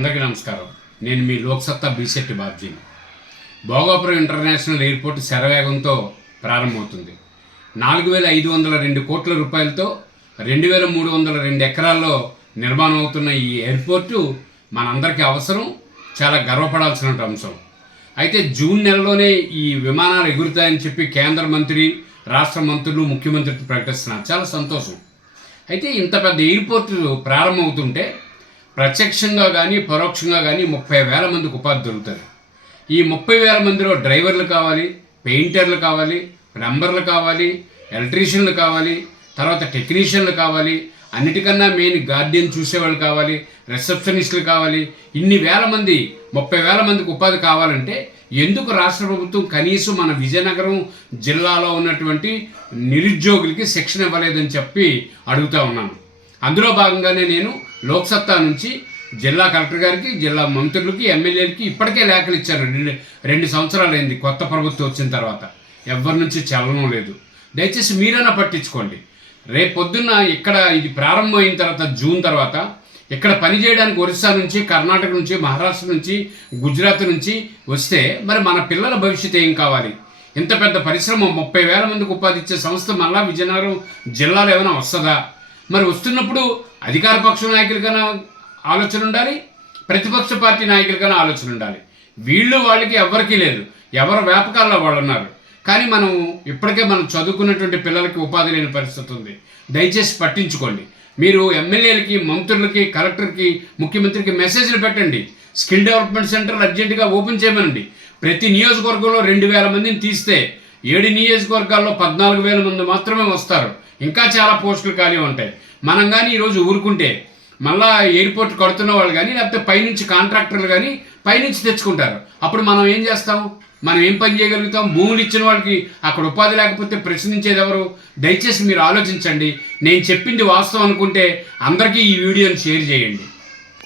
అందరికీ నమస్కారం. నేను మీ లోక్సత్తా బీసెట్టి బాబ్జీని. భోగాపురం ఇంటర్నేషనల్ ఎయిర్పోర్ట్ శరవేగంతో ప్రారంభమవుతుంది. 4,502 కోట్ల రూపాయలతో 2,302 ఎకరాల్లో నిర్మాణం అవుతున్న ఈ ఎయిర్పోర్టు మనందరికీ అవసరం, చాలా గర్వపడాల్సిన అంశం. అయితే జూన్ నెలలోనే ఈ విమానాలు ఎగురుతాయని చెప్పి కేంద్ర మంత్రి, రాష్ట్ర మంత్రులు, ముఖ్యమంత్రి ప్రకటిస్తున్నారు. చాలా సంతోషం. అయితే ఇంత పెద్ద ఎయిర్పోర్టు ప్రారంభమవుతుంటే ప్రత్యక్షంగా కానీ పరోక్షంగా కానీ 30,000 మందికి ఉపాధి దొరుకుతుంది. ఈ 30,000 మందిలో డ్రైవర్లు కావాలి, పెయింటర్లు కావాలి, ప్లంబర్లు కావాలి, ఎలక్ట్రీషియన్లు కావాలి, తర్వాత టెక్నీషియన్లు కావాలి, అన్నిటికన్నా మెయిన్ గార్డెన్ చూసేవాళ్ళు కావాలి, రిసెప్షనిస్టులు కావాలి. ఇన్ని వేల మంది 30,000 మందికి ఉపాధి కావాలంటే ఎందుకు రాష్ట్ర ప్రభుత్వం కనీసం మన విజయనగరం జిల్లాలో ఉన్నటువంటి నిరుద్యోగులకి శిక్షణ ఇవ్వలేదని చెప్పి అడుగుతూ ఉన్నాను. అందులో భాగంగానే నేను లోక్సత్తా నుంచి జిల్లా కలెక్టర్ గారికి, జిల్లా మంత్రులకి, ఎమ్మెల్యేలకి ఇప్పటికే లేఖలు ఇచ్చారు. 2 సంవత్సరాలు అయింది కొత్త ప్రభుత్వం వచ్చిన తర్వాత. ఎవరి నుంచి చలనం లేదు. దయచేసి మీరైనా పట్టించుకోండి. రేపు పొద్దున్న ఇక్కడ ఇది ప్రారంభమైన తర్వాత జూన్ తర్వాత ఇక్కడ పనిచేయడానికి ఒరిస్సా నుంచి, కర్ణాటక నుంచి, మహారాష్ట్ర నుంచి, గుజరాత్ నుంచి వస్తే మరి మన పిల్లల భవిష్యత్తు ఏం కావాలి? ఇంత పెద్ద పరిశ్రమ 30,000 మందికి ఉపాధి ఇచ్చే సంస్థ మళ్ళా విజయనగరం జిల్లాలో ఏమైనా వస్తుందా? మరి వస్తున్నప్పుడు అధికార పక్ష నాయకులకైనా ఆలోచన ఉండాలి, ప్రతిపక్ష పార్టీ నాయకులకైనా ఆలోచన ఉండాలి. వాళ్ళకి ఎవరికీ లేదు. ఎవరి వ్యాపకాల్లో వాళ్ళు ఉన్నారు. కానీ మనం ఇప్పటికే మనం చదువుకున్నటువంటి పిల్లలకి ఉపాధి లేని పరిస్థితి ఉంది. దయచేసి పట్టించుకోండి. మీరు ఎమ్మెల్యేలకి, మంత్రులకి, కలెక్టర్కి, ముఖ్యమంత్రికి మెసేజ్లు పెట్టండి. స్కిల్ డెవలప్మెంట్ సెంటర్లు అర్జెంటుగా ఓపెన్ చేయమనండి. ప్రతి నియోజకవర్గంలో 2,000 మందిని తీస్తే 7 నియోజకవర్గాల్లో 14,000 మంది మాత్రమే వస్తారు. ఇంకా చాలా పోస్టులు ఖాళీ ఉంటాయి. మనం కానీ ఈరోజు ఊరుకుంటే మళ్ళా ఎయిర్పోర్ట్ కడుతున్న వాళ్ళు కానీ, లేకపోతే పైనుంచి కాంట్రాక్టర్లు కానీ పైనుంచి తెచ్చుకుంటారు. అప్పుడు మనం ఏం చేస్తాం? మనం ఏం పని చేయగలుగుతాం? భూములు ఇచ్చిన వాళ్ళకి అక్కడ ఉపాధి లేకపోతే ప్రశ్నించేది ఎవరు? దయచేసి మీరు ఆలోచించండి. నేను చెప్పింది వాస్తవం అనుకుంటే అందరికీ ఈ వీడియోని షేర్ చేయండి.